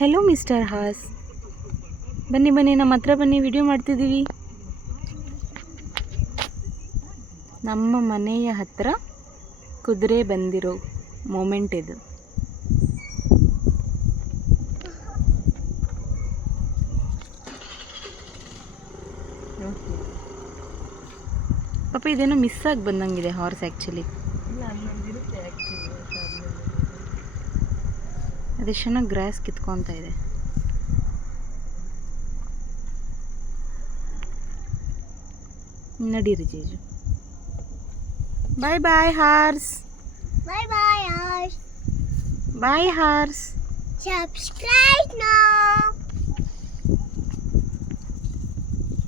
Hello mister ಹಾಸ್, ಬನ್ನಿ ಬನ್ನಿ ನಮ್ಮ ಹತ್ರ ಬನ್ನಿ, ವಿಡಿಯೋ ಮಾಡ್ತಿದ್ದೀವಿ. ನಮ್ಮ ಮನೆಯ ಹತ್ರ ಕುದುರೆ ಬಂದಿರೋ ಮೂಮೆಂಟ್ ಇದು. ಪಾಪ ಇದೇನೋ ಮಿಸ್ ಆಗಿ ಬಂದಂಗಿದೆ ಹಾರ್ಸ್ ಆ್ಯಕ್ಚುಲಿ. ಅದೆಷ್ಟು ಚೆನ್ನಾಗಿ ಗ್ರಾಸ್ ಕಿತ್ಕೊತಾ ಇದೆ. ನಡೀರಿ ಜೇಜು. ಬಾಯ್ ಬಾಯ್ ಹಾರ್ಸ್. Bye bye, Ash. ಬಾಯ್ ಹಾರ್ಸ್. Subscribe now.